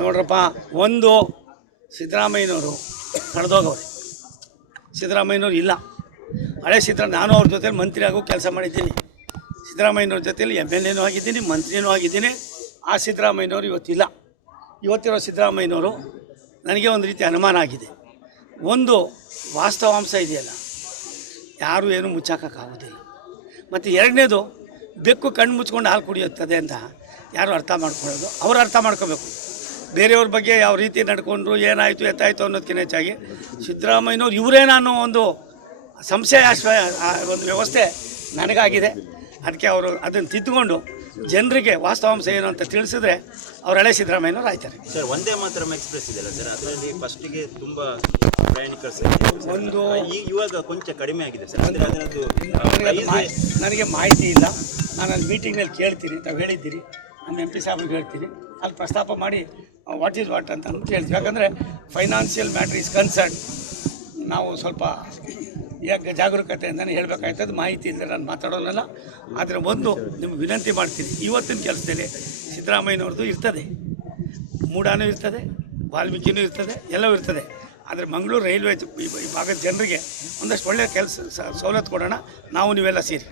ನೋಡ್ರಪ್ಪ, ಒಂದು ಸಿದ್ದರಾಮಯ್ಯನವರು ಕಳೆದೋಗವ್ರೆ. ಸಿದ್ದರಾಮಯ್ಯನವ್ರು ಇಲ್ಲ. ಹಳೆ ನಾನು ಅವ್ರ ಜೊತೆಲಿ ಮಂತ್ರಿ ಆಗೋ ಕೆಲಸ ಮಾಡಿದ್ದೀನಿ. ಸಿದ್ದರಾಮಯ್ಯನವ್ರ ಜೊತೆಲಿ MLA ಆಗಿದ್ದೀನಿ, ಮಂತ್ರಿನೂ ಆಗಿದ್ದೀನಿ. ಆ ಸಿದ್ದರಾಮಯ್ಯನವರು ಇವತ್ತಿಲ್ಲ. ಇವತ್ತಿರೋ ಸಿದ್ದರಾಮಯ್ಯನವರು ನನಗೆ ಒಂದು ರೀತಿ ಅನುಮಾನ ಆಗಿದೆ. ಒಂದು ವಾಸ್ತವಾಂಶ ಇದೆಯಲ್ಲ, ಯಾರೂ ಏನೂ ಮುಚ್ಚಾಕೋಕ್ಕಾಗೋದಿಲ್ಲ. ಮತ್ತು ಎರಡನೇದು, ಬೆಕ್ಕು ಕಣ್ಣು ಮುಚ್ಕೊಂಡು ಹಾಲು ಕುಡಿಯುತ್ತದೆ ಅಂತ ಯಾರು ಅರ್ಥ ಮಾಡ್ಕೊಳ್ಳೋದು, ಅವ್ರು ಅರ್ಥ ಮಾಡ್ಕೋಬೇಕು. ಬೇರೆಯವ್ರ ಬಗ್ಗೆ ಯಾವ ರೀತಿ ನಡ್ಕೊಂಡ್ರು, ಏನಾಯಿತು ಎತ್ತಾಯಿತು ಅನ್ನೋದಕ್ಕಿಂತ ಹೆಚ್ಚಾಗಿ ಸಿದ್ದರಾಮಯ್ಯನವ್ರು ಇವರೇನೋ ಒಂದು ಸಂಶಯ ಒಂದು ವ್ಯವಸ್ಥೆ ನನಗಾಗಿದೆ. ಅದಕ್ಕೆ ಅವರು ಅದನ್ನು ತಿದ್ದುಕೊಂಡು ಜನರಿಗೆ ವಾಸ್ತವಾಂಶ ಏನು ಅಂತ ತಿಳಿಸಿದ್ರೆ ಅವ್ರು ಹಳೆ ಸಿದ್ದರಾಮಯ್ಯನವ್ರು ಆಯ್ತಾರೆ. ಸರ್, ಒಂದೇ ಮಾತ್ರ ಎಕ್ಸ್ಪ್ರೆಸ್ ಇದೆಯಲ್ಲ ಸರ್, ಅದರಲ್ಲಿ ಫಸ್ಟಿಗೆ ತುಂಬ ಪ್ರಯಾಣಿಕರು ಒಂದು ಇವಾಗ ಕೊಂಚ ಕಡಿಮೆ ಆಗಿದೆ ಸರ್. ಅಂದರೆ ಅದರದ್ದು ನನಗೆ ಮಾಹಿತಿ ಇಲ್ಲ. ನಾನು ಅಲ್ಲಿ ಮೀಟಿಂಗ್ನಲ್ಲಿ ಕೇಳ್ತೀನಿ, ತಾವು ಹೇಳಿದ್ದೀರಿ, ನಮ್ಮ MP ಸಾಹೇಬ್ರಿಗೆ ಹೇಳ್ತೀನಿ, ಅಲ್ಲಿ ಪ್ರಸ್ತಾಪ ಮಾಡಿ ವಾಟ್ ಈಸ್ ವಾಟ್ ಅಂತ ಅಂದ್ಬಿಟ್ಟು ಹೇಳ್ತೀವಿ. ಯಾಕಂದರೆ ಫೈನಾನ್ಷಿಯಲ್ ಮ್ಯಾಟ್ರ್ ಈಸ್ ಕನ್ಸರ್ನ್. ನಾವು ಸ್ವಲ್ಪ ಯಾಕೆ ಜಾಗರೂಕತೆಯಿಂದಲೇ ಹೇಳಬೇಕಾಯ್ತದೆ. ಮಾಹಿತಿ ಇಲ್ಲದೆ ನಾನು ಮಾತಾಡೋಲ್ಲ. ಆದರೆ ಒಂದು ನಿಮ್ಗೆ ವಿನಂತಿ ಮಾಡ್ತೀನಿ, ಇವತ್ತಿನ ಕೆಲಸದಲ್ಲಿ ಸಿದ್ದರಾಮಯ್ಯನವ್ರದ್ದು ಇರ್ತದೆ, ಮೂಡಾನೂ ಇರ್ತದೆ, ವಾಲ್ಮೀಕಿನೂ ಇರ್ತದೆ, ಎಲ್ಲವೂ ಇರ್ತದೆ. ಆದರೆ ಮಂಗಳೂರು ರೈಲ್ವೆ ಈ ಭಾಗದ ಜನರಿಗೆ ಒಂದಷ್ಟು ಒಳ್ಳೆಯ ಕೆಲಸ ಸವಲತ್ತು ಕೊಡೋಣ, ನಾವು ನೀವೆಲ್ಲ ಸೇರಿ.